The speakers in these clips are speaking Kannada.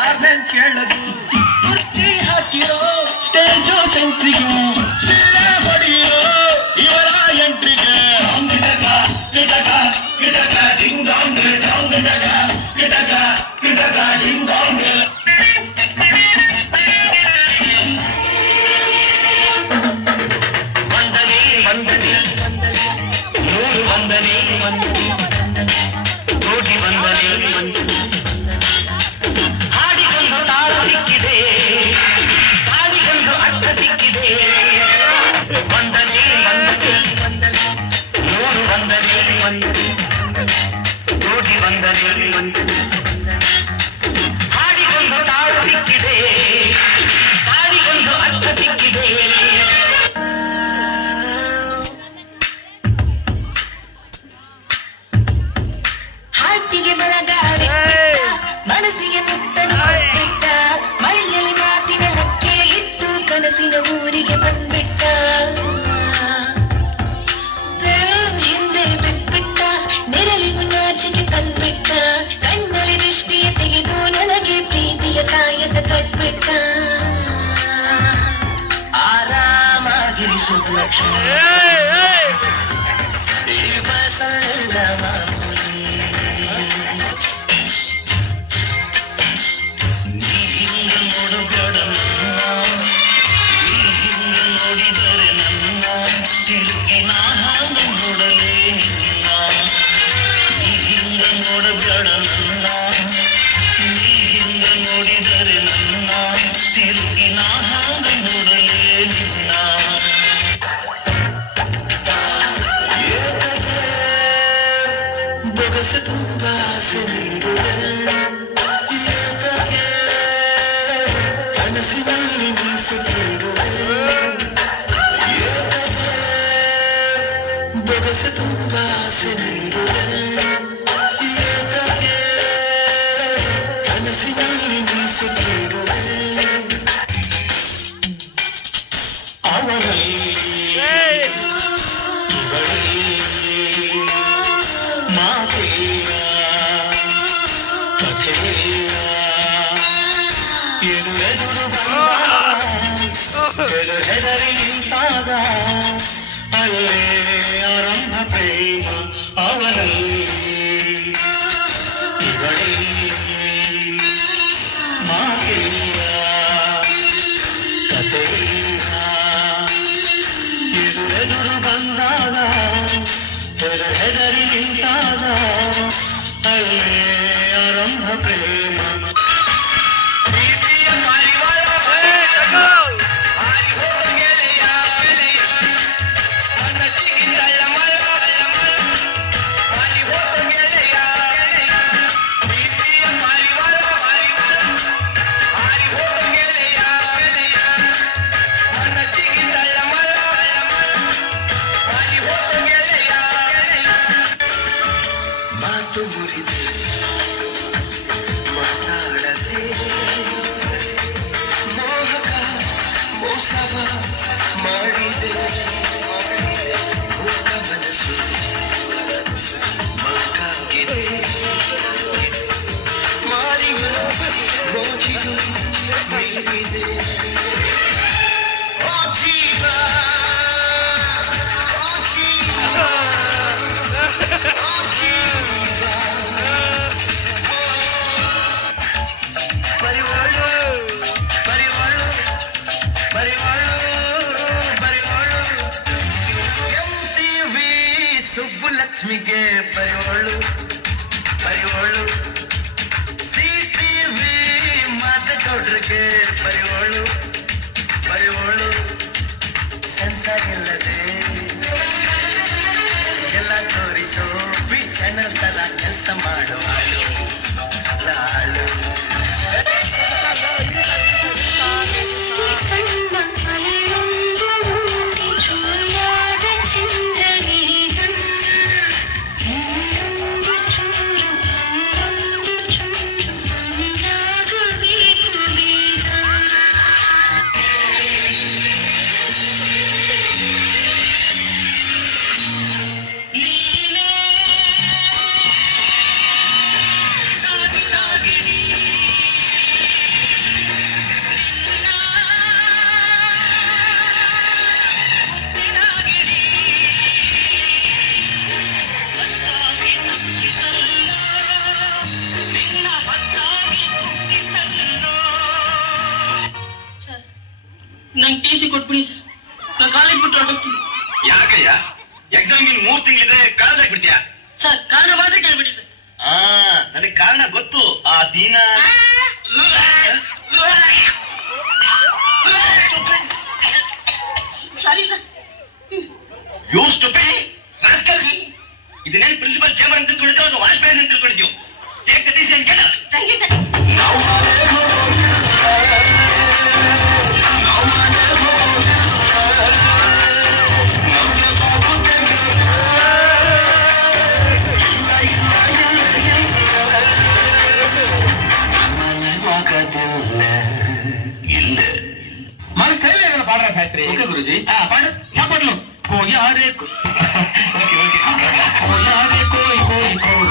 ಆರ್ನನ್ ಕೇಳದು ಕುರ್ಚಿ ಹಾಕಿರೋ ಸ್ಟೇಜು ಸೆಂಟ್ರಿಗೆ ಚಿಲ್ಲ ಹೊಡೆಯೋ ಇವರ ಎಂಟ್ರಿಗೆ ಗಿಡಗ ಗಿಡಗ ಗಿಡಗ ಡಿಂಗ್ ಡಾಂಗ್ ಡಾಂಗ್ ಗಿಡಗ ಗಿಡಗ ಗಿಡಗ ಡಿಂಗ್ ಡಾಂಗ್ ವಂದನೆ ವಂದನೆ ನೂರು ವಂದನೆ ವಂದನೆ ಕೋಟಿ ವಂದನೆ ವಂದನೆ ಸಿಕ್ಕಿದೆ ಹಾಡಿಗೊಂದು ಅರ್ಥ ಸಿಕ್ಕಿದೆ ವಂದನೆ ವಂದನೆ ನೂರು ವಂದನೆ ವಂದನೆ ಕೋಟಿ ವಂದನೆ ವಂದನೆ ಹಾಡಿಗೊಂದು ತಾಳು ಸಿಕ್ಕಿದೆ ಹಾಡಿಗೊಂದು ಅರ್ಥ ಸಿಕ್ಕಿದೆ ಹಾಟಿಗೆ ಬಲಗಾರಿ ಮನಸ್ಸಿಗೆ ಮುತ್ತನು ಮಳೆಯಲ್ಲಿ ಮಾತಿನ ಲಕ್ಕೆ ಇಟ್ಟು ಕನಸಿನ ಊರಿಗೆ ಬಂದ್ಬಿಟ್ಟ ಹಿಂದೆ ಬಿಟ್ಬಿಟ್ಟ ನೆರಳಿಗೂ ನಾಚಿಕೆ ತಂದ್ಬಿಟ್ಟ ಕಣ್ಣಲ್ಲಿ ದೃಷ್ಟಿಯ ತೆಗೆದು ನನಗೆ ಪ್ರೀತಿಯ ಕಾಯದ ಕಟ್ಬಿಟ್ಟ ಆರಾಮಾಗಿರಿ ಸುಲಕ್ಷ್ಮಿ ಬಸಲ್ಲ ನೋಡಿದರೆ ನನ್ನ ತಿರುಗಿ ನಾಗ ನೋಡಲೇ ನಿನ್ನ ಬೊಗಸ ತುಂಬ ಆಸೆ ನೀಡುವೆ ಕನಸಿನಲ್ಲಿ ಮೀಸೆ ಕೇಳುವೆ ಬೊಗಸ ತುಂಬ ಆಸೆ ನೀಡುವೆ ಕನಸಿನಲ್ಲಿ ಮೀಸೆ ಕೇಳುವೆ ಅವರಲ್ಲಿ ಮಾತೆಯ ಕಥೆಯ ಎದುರು ಹೆದರಿ ನಿಂತಾಗ ಅಲ್ಲೇ ಆರಂಭ ಪ್ರೇಮ ಅವರಲ್ಲಿ ಮಾತೆಯ ಕಥೆಯ ಎದುರು ಬಂದಾಗ ಹೆದರಿ ನಿಂತಾಗ ಅಲ್ಲೇ ಆರಂಭ ಪ್ರೇಮ ಮಾತು ಮುರಿದೆ ಮಾತಾಡದೆ ಮೋಹಕ ಮೋಸವ ಮಾಡಿದೆ ಊಟ ಮನಸ್ಸು ಮಂಕಾಗಿದೆ ಮಾರಿಗ ರೋಜಿದು ಮೀರಿದೆ ಓ ಜೀವ ಓ ಜೀವ ಓ ಜೀವ ಪರಿವಾಳು ಪರಿವಾಳು ಪರಿವಾಳು ಪರಿವಾಳು MTV ಸುಬ್ಬುಲಕ್ಷ್ಮಿಗೆ ಪರಿವಾಳು ಪರಿವಾಳು CTV ಮಾತಗೌಡ್ರಿಗೆ ಪರಿವಾಳು ಪರಿವಾಳು ಸೆನ್ಸಾರ್ ಇಲ್ಲದೆ ಎಲ್ಲ ತೋರಿಸೋ ಬಿ ಚಾನಲ್ ತರ ಕೆಲಸ ಮಾಡೋ ಲಾಳು ನಂಗೆ ಟಿ ಸಿ ಕೊಟ್ಬಿಡಿ ಸರ್, ನಾನು ಕಾಲೇಜ್ ಬಿಟ್ಟು ಹೊರಟೋಗ್ತೀನಿ. ಯಾಕಯ್ಯ ಎಕ್ಸಾಮ್ ಇನ್ 3 ತಿಂಗಳಿದೆ, ಕಾಲೇಜ್ ಬಿಡ್ತೀಯಾ? ಸರ್ ಕಾರಣ ಮಾತ್ರ ಕೇಳ್ಬಿಡಿ ಸರ್. ನನಗೆ ಕಾರಣ ಗೊತ್ತು. ಆ ದಿನ sorry sir. You stupid rascal. ಇದನ್ನೇನು ಪ್ರಿನ್ಸಿಪಲ್ ಚೇಂಬರ್ ಅಂತ ತಿಳ್ಕೊಂಡಿದ್ದೀವಿ ಅಥವಾ ವಾಚ್ ಮ್ಯಾನ್ ಅಂತ ತಿಳ್ಕೊಂಡಿದ್ದೀವಿ? Take the decision, get out. Thank you sir. మన స్టైల్ ఏదైనా పాడరా శాస్త్రి? ఓకే గురూజీ. పాడు చప్పట్లు. కోయారే ఓకే ఓకే కోయారే కోయ్ కోయ్ కోయ్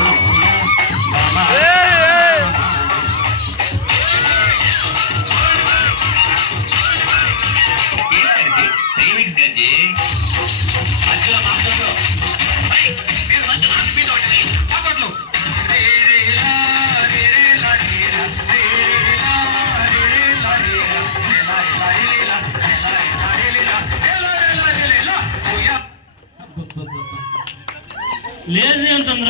రీమిక్స్ గజ్జి మధ్యలో మాట్లాడు. చప్పట్లు. ಲೇಜಿ ಅಂತಂದ್ರೆ